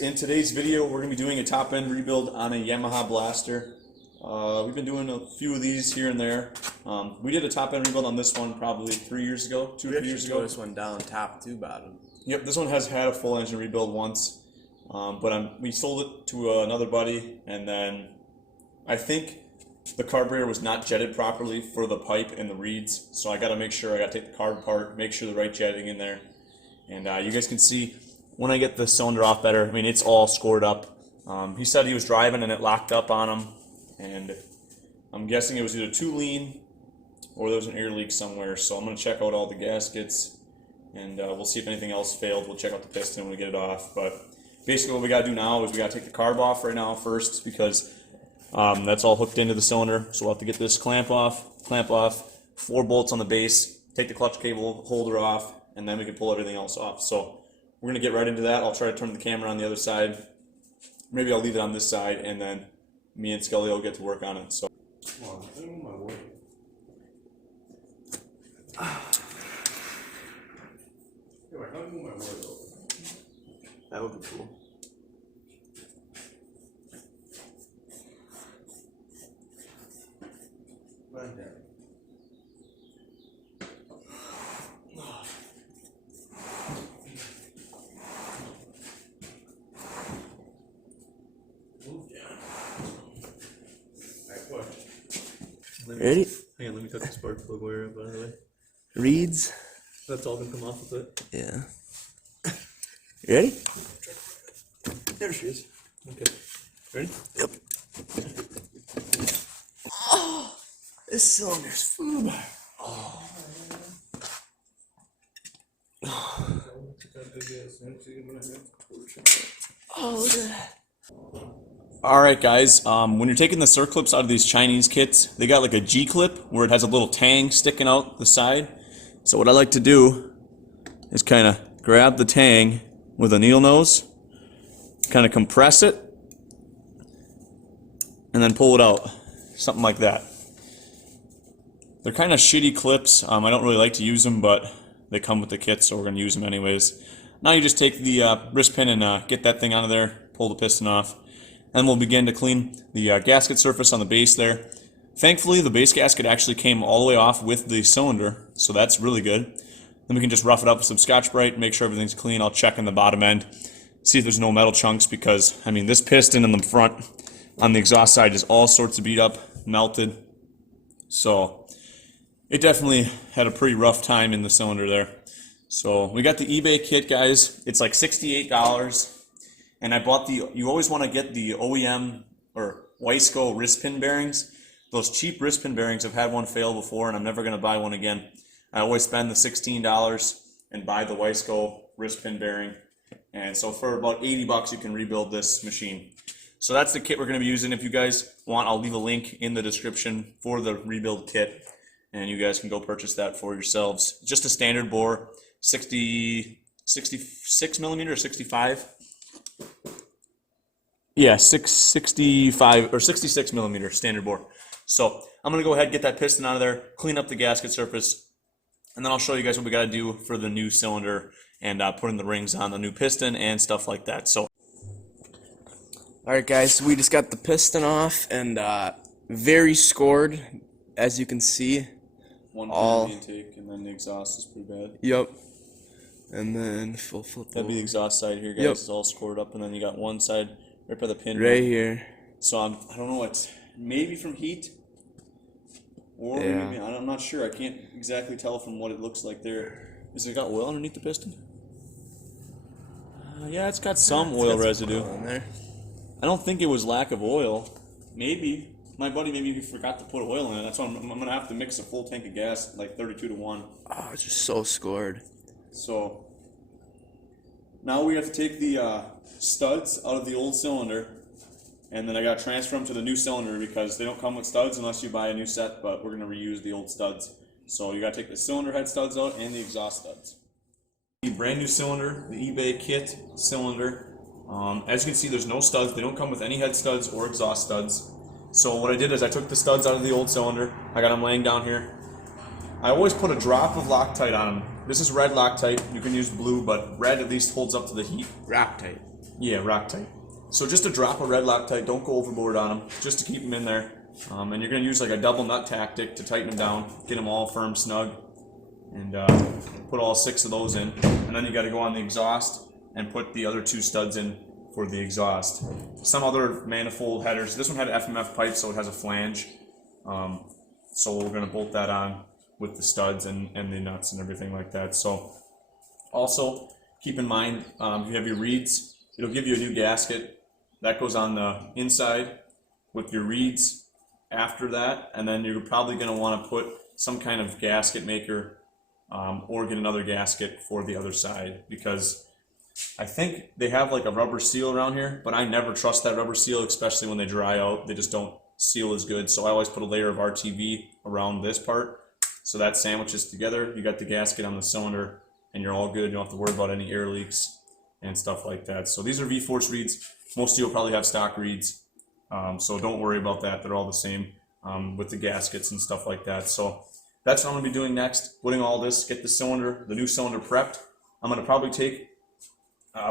In today's video, we're going to be doing a top end rebuild on a Yamaha blaster. We've been doing a few of these here and there. We did a top end rebuild on this one probably 3 years ago, 2 or 3 years ago. This one down top to bottom. Yep, this one has had a full engine rebuild once, but we sold it to another buddy, and then I think the carburetor was not jetted properly for the pipe and the reeds, so I got to make sure I got to take the carb apart, make sure the right jetting in there, and you guys can see when I get the cylinder off better. I mean, it's all scored up. He said he was driving and it locked up on him, and I'm guessing it was either too lean or there was an air leak somewhere. So I'm going to check out all the gaskets, and we'll see if anything else failed. We'll check out the piston when we get it off. But basically what we got to do now is we got to take the carb off right now first, because that's all hooked into the cylinder. So we'll have to get this clamp off, 4 bolts on the base, take the clutch cable holder off, and then we can pull everything else off. So we're going to get right into that. I'll try to turn the camera on the other side. Maybe I'll leave it on this side, and then me and Scully will get to work on it. So, come on, I don't know my word. How do I move my word over? That would be cool. Right there. Ready? Hang on, let me cut the spark plug wire up, by the way. Reeds. That's all gonna come off with it. Yeah. You ready? There she is. Okay. Ready? Yep. Oh, this cylinder's food. Oh. Oh, look at that. Alright guys, when you're taking the circlips out of these Chinese kits, they got like a G-clip where it has a little tang sticking out the side. So what I like to do is kind of grab the tang with a needle nose, kind of compress it, and then pull it out. Something like that. They're kind of shitty clips. I don't really like to use them, but they come with the kit, so we're going to use them anyways. Now you just take the wrist pin and get that thing out of there, pull the piston off. And we'll begin to clean the gasket surface on the base there. Thankfully, the base gasket actually came all the way off with the cylinder, so that's really good. Then we can just rough it up with some Scotch-Brite, make sure everything's clean. I'll check in the bottom end, see if there's no metal chunks, because, I mean, this piston in the front on the exhaust side is all sorts of beat up, melted. So it definitely had a pretty rough time in the cylinder there. So we got the eBay kit, guys. It's like $68. And I bought you always want to get the OEM or Wiseco Wrist Pin Bearings. Those cheap wrist pin bearings, I've had one fail before, and I'm never going to buy one again. I always spend the $16 and buy the Wiseco Wrist Pin Bearing. And so for about 80 bucks, you can rebuild this machine. So that's the kit we're going to be using. If you guys want, I'll leave a link in the description for the rebuild kit, and you guys can go purchase that for yourselves. Just a standard bore, 66 millimeter or 65. Yeah, 65 or 66 millimeter standard bore. So I'm gonna go ahead and get that piston out of there, clean up the gasket surface, and then I'll show you guys what we gotta do for the new cylinder and putting the rings on the new piston and stuff like that. So, All right, guys. So we just got the piston off, and very scored, as you can see. one intake, and then the exhaust is pretty bad. Yep. And then full flip. That'd be the exhaust side here, guys. Yep. It's all scored up, and then you got one side right by the pin. Right here. So I don't know. It's maybe from heat, or Yeah. maybe, I'm not sure. I can't exactly tell from what it looks like there. Is it got oil underneath the piston? Yeah, it's got some oil residue. In there. I don't think it was lack of oil. Maybe my buddy maybe he forgot to put oil in it. That's why I'm gonna have to mix a full tank of gas, like 32 to 1. Oh, it's just so scored. So now we have to take the studs out of the old cylinder, and then I got to transfer them to the new cylinder because they don't come with studs unless you buy a new set, but we're going to reuse the old studs. So you got to take the cylinder head studs out and the exhaust studs. The brand new cylinder, the eBay kit cylinder. As you can see, there's no studs. They don't come with any head studs or exhaust studs. So what I did is I took the studs out of the old cylinder. I got them laying down here. I always put a drop of Loctite on them. This is red Loctite. You can use blue, but red at least holds up to the heat. Loctite. Yeah, Loctite. So just a drop of red Loctite, don't go overboard on them, just to keep them in there. And you're going to use like a double nut tactic to tighten them down, get them all firm, snug, and put all 6 of those in. And then you got to go on the exhaust and put the other 2 studs in for the exhaust. Some other manifold headers, this one had FMF pipe, so it has a flange. So we're going to bolt that on with the studs and the nuts and everything like that. So also keep in mind, if you have your reeds, it'll give you a new gasket. That goes on the inside with your reeds after that, and then you're probably going to want to put some kind of gasket maker or get another gasket for the other side, because I think they have like a rubber seal around here, but I never trust that rubber seal, especially when they dry out. They just don't seal as good, so I always put a layer of RTV around this part so that sandwiches together. You got the gasket on the cylinder and you're all good. You don't have to worry about any air leaks and stuff like that. So these are V-Force reeds. Most of you will probably have stock reeds, so don't worry about that. They're all the same with the gaskets and stuff like that. So that's what I'm going to be doing next, putting all this, get the cylinder, the new cylinder prepped. I'm going to probably take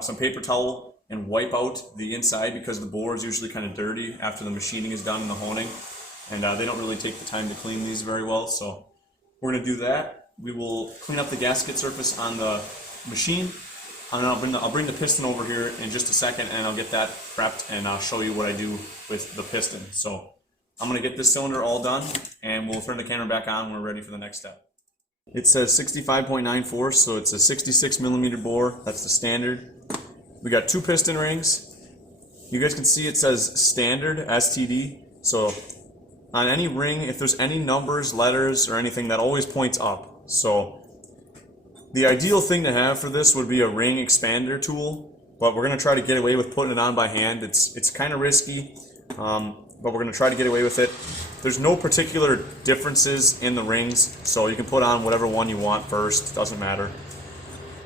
some paper towel and wipe out the inside, because the bore is usually kind of dirty after the machining is done and the honing, and they don't really take the time to clean these very well. So we're going to do that. We will clean up the gasket surface on the machine, and then I'll bring the piston over here in just a second, and I'll get that prepped, and I'll show you what I do with the piston. So I'm going to get this cylinder all done, and we'll turn the camera back on when we're ready for the next step. It says 65.94, so it's a 66 millimeter bore. That's the standard. We got 2 piston rings. You guys can see it says standard, STD. So on any ring, if there's any numbers, letters, or anything, that always points up. So the ideal thing to have for this would be a ring expander tool, but we're going to try to get away with putting it on by hand. It's kind of risky, but we're going to try to get away with it. There's no particular differences in the rings, so you can put on whatever one you want first. Doesn't matter.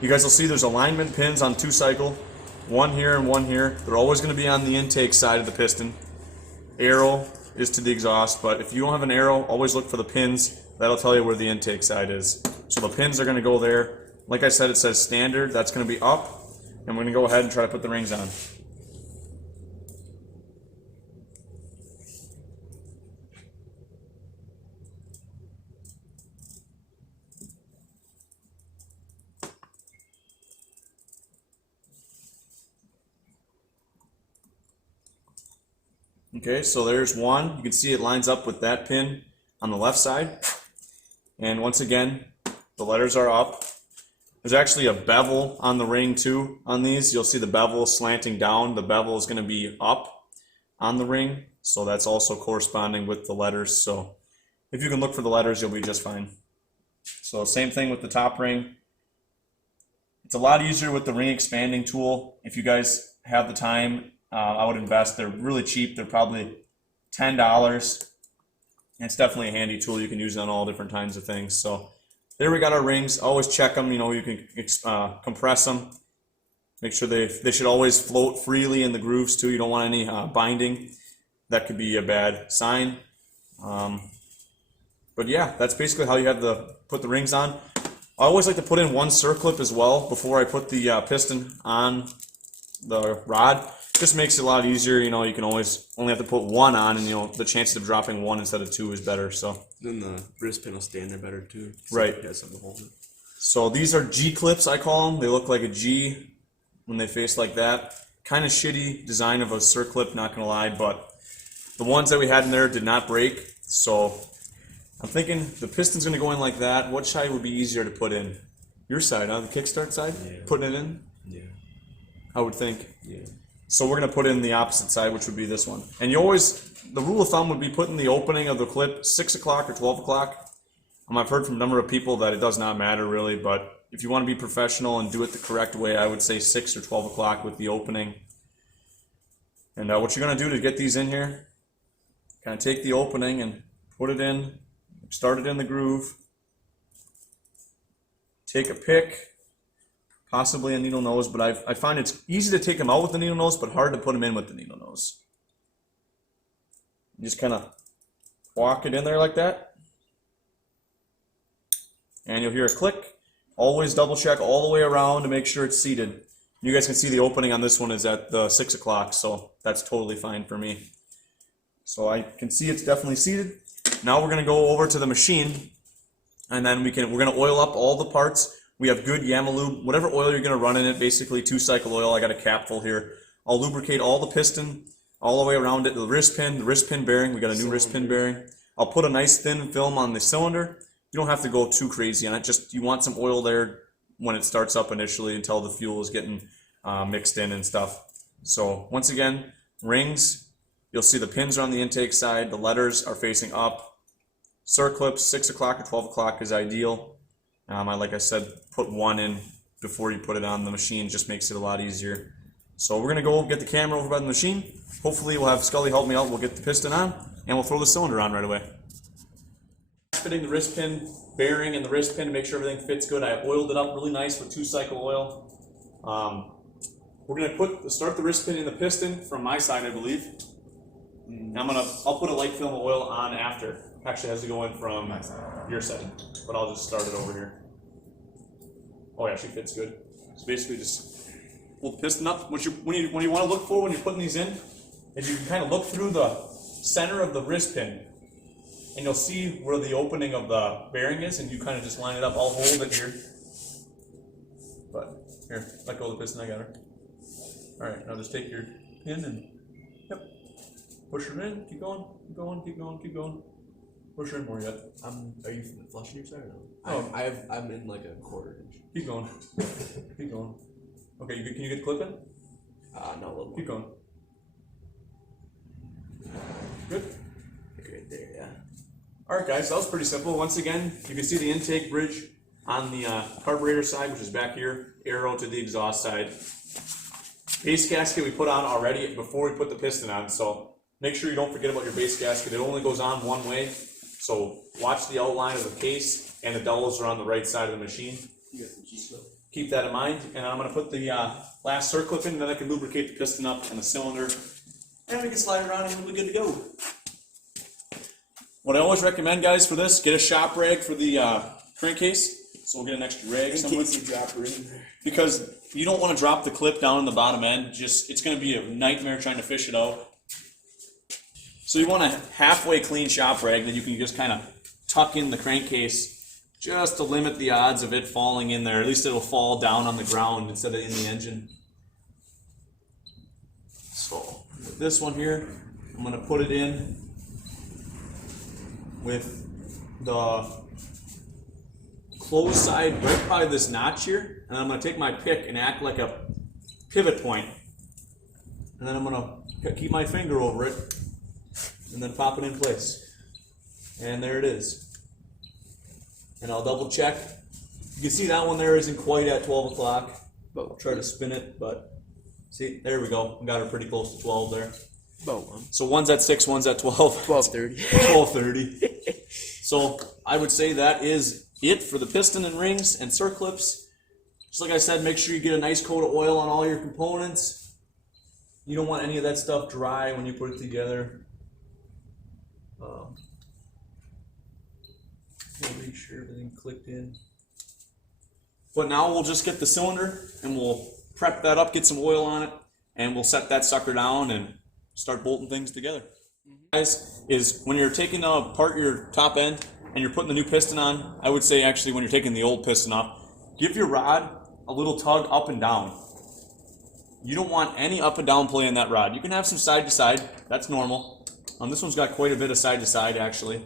You guys will see there's alignment pins on 2-cycle, one here and one here. They're always going to be on the intake side of the piston. Arrow is to the exhaust, but if you don't have an arrow, always look for the pins. That'll tell you where the intake side is. So the pins are going to go there. Like I said, it says standard. That's going to be up, and we're going to go ahead and try to put the rings on. Okay, so there's one. You can see it lines up with that pin on the left side. And once again, the letters are up. There's actually a bevel on the ring too on these. You'll see the bevel slanting down. The bevel is going to be up on the ring, so that's also corresponding with the letters. So if you can look for the letters, you'll be just fine. So same thing with the top ring. It's a lot easier with the ring expanding tool. If you guys have the time, I would invest. They're really cheap. They're probably $10. And it's definitely a handy tool. You can use it on all different kinds of things. So there we got our rings. Always check them. You know, you can compress them. Make sure they should always float freely in the grooves too. You don't want any binding. That could be a bad sign. But yeah, that's basically how you have to put the rings on. I always like to put in one circlip as well before I put the piston on the rod. Just makes it a lot easier. You know, you can always only have to put one on, and you know the chances of dropping one instead of 2 is better. So then the wrist pin will stand there better too. Right. You got something to hold it. So these are G clips, I call them. They look like a G when they face like that. Kind of shitty design of a circlip, not gonna lie, but the ones that we had in there did not break. So I'm thinking the piston's gonna go in like that. What side would be easier to put in? Your side, huh? The kickstart side? Yeah. Putting it in? Yeah. I would think. Yeah. So we're going to put in the opposite side, which would be this one. And you always, the rule of thumb would be putting the opening of the clip 6 o'clock or 12 o'clock. I've heard from a number of people that it does not matter really, but if you want to be professional and do it the correct way, I would say 6 or 12 o'clock with the opening. And what you're going to do to get these in here, kind of take the opening and put it in, start it in the groove, take a pick, possibly a needle nose, but I find it's easy to take them out with the needle nose, but hard to put them in with the needle nose. You just kind of walk it in there like that, and you'll hear a click. Always double check all the way around to make sure it's seated. You guys can see the opening on this one is at the 6 o'clock, so that's totally fine for me. So I can see it's definitely seated. Now we're gonna go over to the machine, and then we're gonna oil up all the parts. We have good Yamaha lube, whatever oil you're gonna run in it, basically 2-cycle oil. I got a cap full here. I'll lubricate all the piston, all the way around it, the wrist pin bearing. We got a new wrist pin bearing. I'll put a nice thin film on the cylinder. You don't have to go too crazy on it. Just, you want some oil there when it starts up initially until the fuel is getting mixed in and stuff. So once again, rings, you'll see the pins are on the intake side. The letters are facing up. Circlips, 6 o'clock or 12 o'clock is ideal. Like I said, put one in before you put it on the machine. Just makes it a lot easier. So we're gonna go get the camera over by the machine. Hopefully we'll have Scully help me out. We'll get the piston on and we'll throw the cylinder on right away. Fitting the wrist pin bearing and the wrist pin to make sure everything fits good. I oiled it up really nice with 2-cycle oil. We're gonna start the wrist pin in the piston from my side, I believe. I'll put a light film of oil on after. Actually, it has to go in from your side, but I'll just start it over here. Oh, it actually fits good. So basically, just pull the piston up. What you want to look for when you're putting these in is you can kind of look through the center of the wrist pin, and you'll see where the opening of the bearing is, and you kind of just line it up. I'll hold it here. But here, let go of the piston. I got her. All right, now just take your pin and push her in. Keep going. Keep going. Keep going. Keep going. Push her in more yet. Are you flushing your side or no? Oh. I'm in like a quarter inch. Keep going. Keep going. Okay, can you get the clip in? No, a little more. Keep going. Good. Right there, yeah. Alright guys, that was pretty simple. Once again, you can see the intake bridge on the carburetor side, which is back here, arrow to the exhaust side. Base gasket we put on already before we put the piston on, so make sure you don't forget about your base gasket. It only goes on one way, so watch the outline of the case, and the dowels are on the right side of the machine. You got some cheese though. Keep that in mind, and I'm going to put the last circlip in, then I can lubricate the piston up and the cylinder, and we can slide it around and we'll be good to go. What I always recommend, guys, for this, get a shop rag for the crankcase, so we'll get an extra rag somewhere. You drop her in there. Because you don't want to drop the clip down in the bottom end, it's going to be a nightmare trying to fish it out. So you want a halfway clean shop rag that you can just kind of tuck in the crankcase just to limit the odds of it falling in there. At least it'll fall down on the ground instead of in the engine. So with this one here, I'm going to put it in with the closed side right by this notch here, and I'm going to take my pick and act like a pivot point, and then I'm going to keep my finger over it and then pop it in place, and there it is. And I'll double check. You can see that one there isn't quite at 12 o'clock, but we'll try to spin it. But see, there we go. We got her pretty close to 12 there. About one. So one's at 6, one's at 12. 12:30. 12:30. So I would say that is it for the piston and rings and circlips. Just like I said, make sure you get a nice coat of oil on all your components. You don't want any of that stuff dry when you put it together. Make sure everything clicked in. But now we'll just get the cylinder and we'll prep that up, get some oil on it, and we'll set that sucker down and start bolting things together. Guys, is when you're taking apart your top end and you're putting the new piston on, I would say actually when you're taking the old piston off, give your rod a little tug up and down. You don't want any up and down play in that rod. You can have some side to side, that's normal. This one's got quite a bit of side to side actually.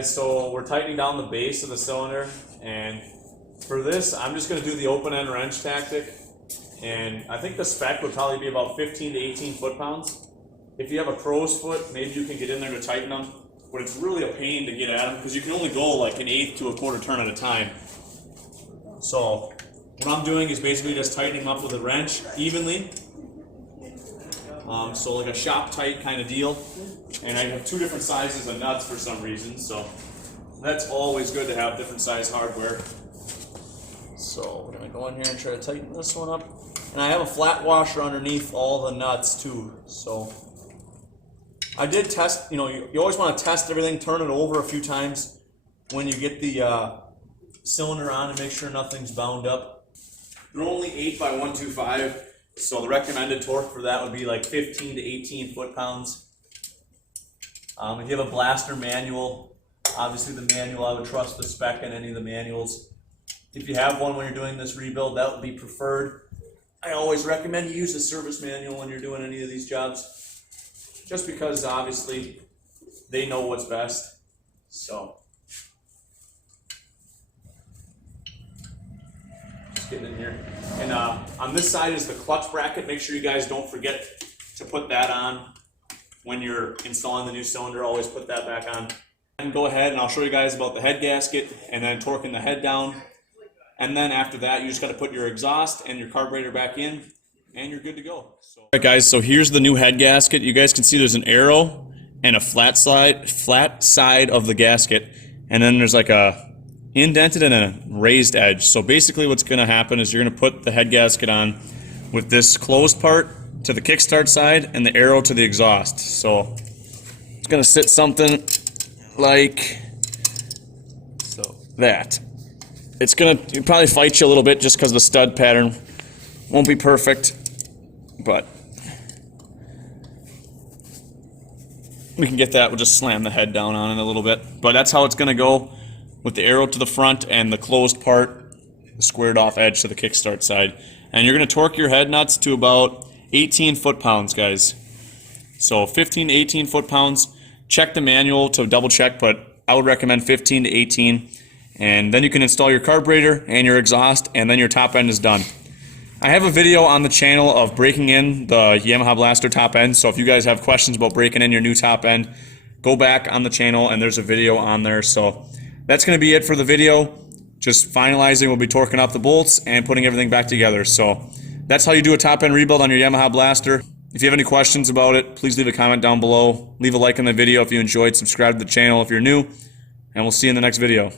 guys, so we're tightening down the base of the cylinder, and for this I'm just going to do the open end wrench tactic, and I think the spec would probably be about 15 to 18 foot-pounds. If you have a crow's foot, maybe you can get in there to tighten them, but it's really a pain to get at them because you can only go like an eighth to a quarter turn at a time. So what I'm doing is basically just tightening them up with a wrench evenly. So like a shop tight kind of deal. And I have two different sizes of nuts for some reason, so that's always good to have different size hardware. So we're going to go in here and try to tighten this one up. And I have a flat washer underneath all the nuts too. So I did test, you always want to test everything, turn it over a few times when you get the cylinder on and make sure nothing's bound up. They're only 8x125, so the recommended torque for that would be like 15 to 18 foot-pounds. If you have a blaster manual, obviously the manual, I would trust the spec in any of the manuals. If you have one when you're doing this rebuild, that would be preferred. I always recommend you use the service manual when you're doing any of these jobs, just because obviously they know what's best. So just getting in here. And on this side is the clutch bracket. Make sure you guys don't forget to put that on when you're installing the new cylinder. Always put that back on. And go ahead and I'll show you guys about the head gasket and then torquing the head down. And then after that, you just got to put your exhaust and your carburetor back in, and you're good to go. So. All right, guys, so here's the new head gasket. You guys can see there's an arrow and a flat side of the gasket, and then there's like a indented and a raised edge. So basically what's going to happen is you're going to put the head gasket on with this closed part to the kickstart side and the arrow to the exhaust. So it's going to sit something like that. It's going to probably fight you a little bit just because the stud pattern won't be perfect, but we can get that. We'll just slam the head down on it a little bit. But that's how it's going to go with the arrow to the front and the closed part, the squared off edge to the kickstart side. And you're going to torque your head nuts to about 18 foot-pounds, guys. So 15 to 18 foot-pounds. Check the manual to double check, but I would recommend 15 to 18. And then you can install your carburetor and your exhaust, and then your top end is done. I have a video on the channel of breaking in the Yamaha Blaster top end, so if you guys have questions about breaking in your new top end, go back on the channel and there's a video on there. So that's going to be it for the video. Just finalizing, we'll be torquing up the bolts and putting everything back together. So that's how you do a top end rebuild on your Yamaha Blaster. If you have any questions about it, please leave a comment down below. Leave a like on the video if you enjoyed, subscribe to the channel if you're new, and we'll see you in the next video.